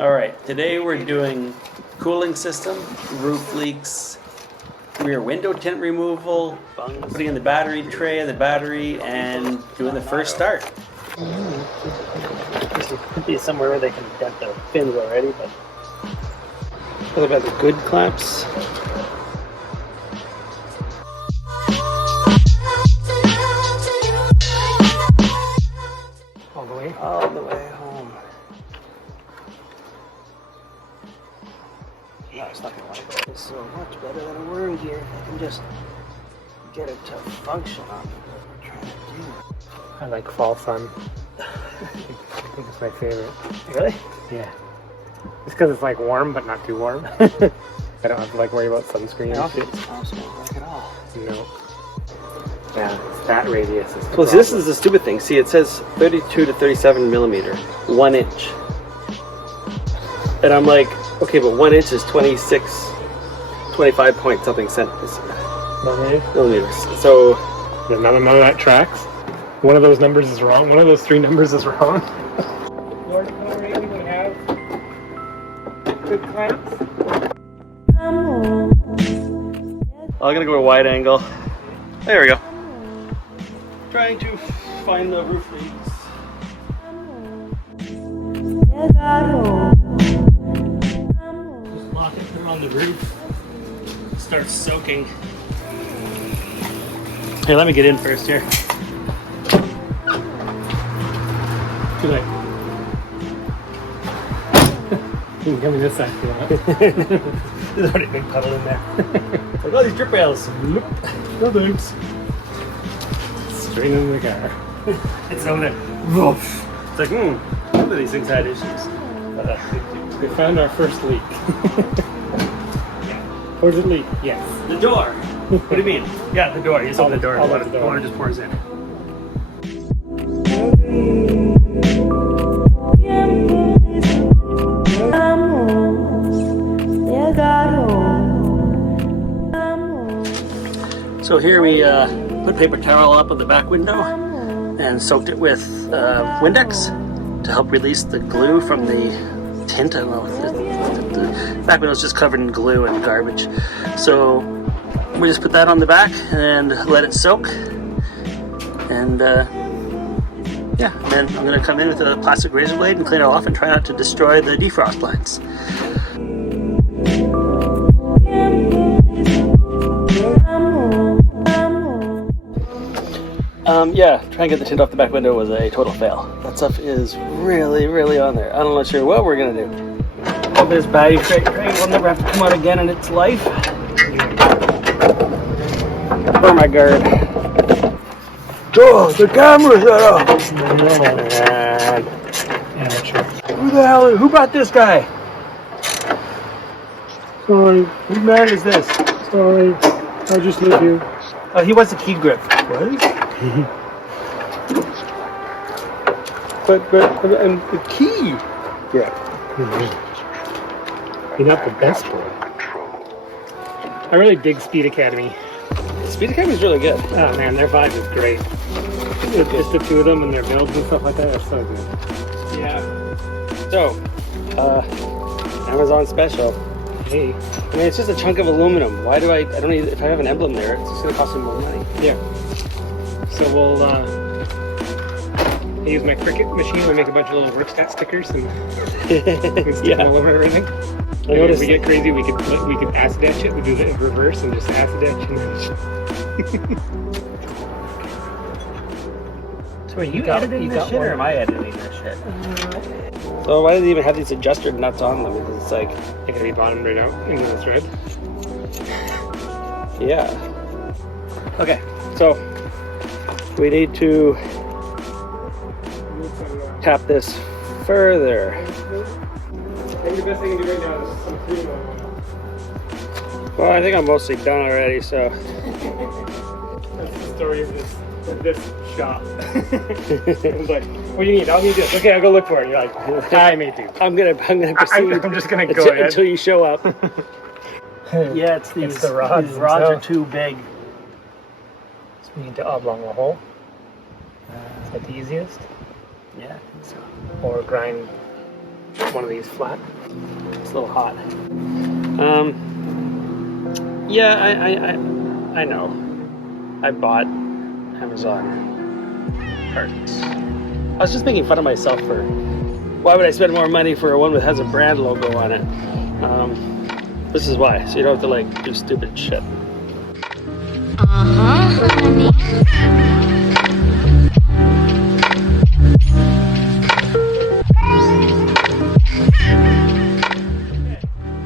All right, today we're doing cooling system, roof leaks, rear window tint removal, putting in the battery tray of the battery, and doing the first start. This could be somewhere where they can dent the fins already, but what about the good clamps? All the way home. No, it's not gonna like this so much better than a word here. I can just get it to function on what we're trying to do. I like fall sun. I think it's my favorite. Really? Yeah. Just because it's like warm, but not too warm. I don't have to like worry about sunscreen and shit. It's not like at all. No. Yeah, it's that radius. Is the Well, see, this problem. is the stupid thing. See, it says 32 to 37 millimeter, 1 inch. And I'm like, okay, but 1 inch is 25 point something millimeters. So Yeah, none of that tracks. One of those numbers is wrong. One of those three numbers is wrong. Lord, we have good clamps. I'm gonna go a wide angle. There we go. Trying to find the roof leaks. Just lock it, put it on the roof. Start soaking. Here, let me get in first here. Too late. You can come in this side if you want. There's already a big puddle in there. Like, oh, these drip rails. Nope. No thanks. Straight into the car. It's over there. Woof. It's like, none of these things had issues. We found our first leak. Where's it leak? Yes. The door. What do you mean? Yeah, the door. You just open the door. All Water, the door. water just pours in. So here we put paper towel up on the back window and soaked it with Windex to help release the glue from the tint. I don't know. The back window's just covered in glue and garbage. So we just put that on the back and let it soak. And yeah, and then I'm going to come in with a plastic razor blade and clean it off and try not to destroy the defrost blinds. Yeah, trying to get the tint off the back window was a total fail. That stuff is really, really on there. I'm not sure what we're gonna do. This battery tray will never have to come out again in its life. Oh my god. Oh, the camera's set up! Who the hell, who brought this guy? Sorry. Whose man is this? Sorry. I just live here. Oh, he wants a key grip. What? But and the key. Yeah. You're not the best boy. I really dig Speed Academy. Speed Academy is really good. Oh man, their vibe is great. Just the two of them and their builds and stuff like that are so good. Yeah. So, Amazon special. Hey. I mean, it's just a chunk of aluminum. Why do I don't need, if I have an emblem there, it's just gonna cost me more money. Yeah. So we'll use my Cricut machine. We'll make a bunch of little work stat stickers and stick them all over everything. Like, if we get crazy, we could acid etch it. We do it in reverse and just acid etch. So are you editing this shit, or am I editing this shit? So why do they even have these adjuster nuts on them? Because it's like, It can be bottomed right out in the thread. yeah. Okay, so we need to tap this further. I think the best thing to do right now is some cream on. Well, I think I'm mostly done already, so. That's the story of this shop. It was like, what do you need? I'll need this. Okay, I'll go look for it. You're like, I may do. I'm gonna proceed. I'm just gonna go ahead. until you show up. Yeah, it's these the rods These rods are themselves. too big. So we need to oblong a hole. Is that the easiest? Yeah, I think so. Or grind one of these flat. It's a little hot. Yeah, I know. I bought Amazon parts. I was just making fun of myself for why would I spend more money for one that has a brand logo on it. This is why, so you don't have to like do stupid shit. Honey.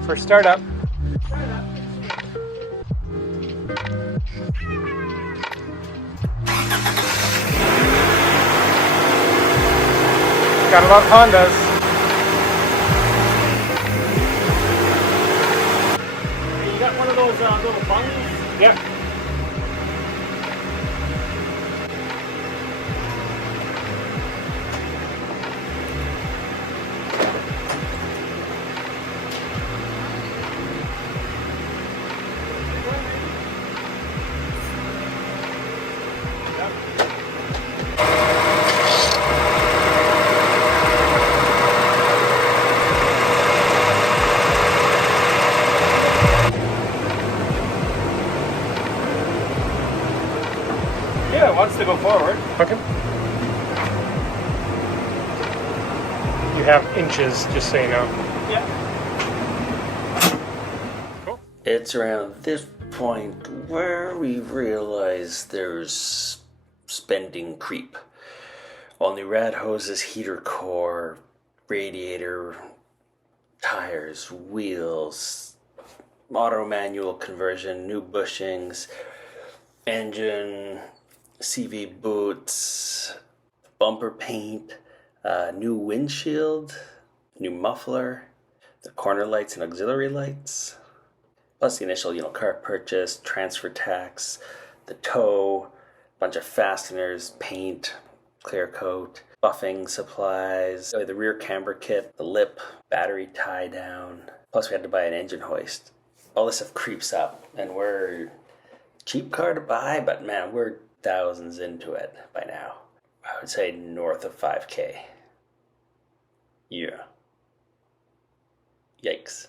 For startup. Gotta love Hondas. You got one of those little bungs? Yep. Yeah, it wants to go forward. Okay. You have inches, just so you know. Yeah. It's around this point where we realize there's spending creep. All new rad hoses, heater core, radiator, tires, wheels, auto manual conversion, new bushings, engine, CV boots, bumper paint, new windshield, new muffler, the corner lights and auxiliary lights, plus the initial, car purchase, transfer tax, the tow, bunch of fasteners, paint, clear coat, buffing supplies, the rear camber kit, the lip, battery tie down. Plus we had to buy an engine hoist. All this stuff creeps up, and we're cheap car to buy, but man, we're thousands into it by now. I would say north of 5K. Yeah. Yikes.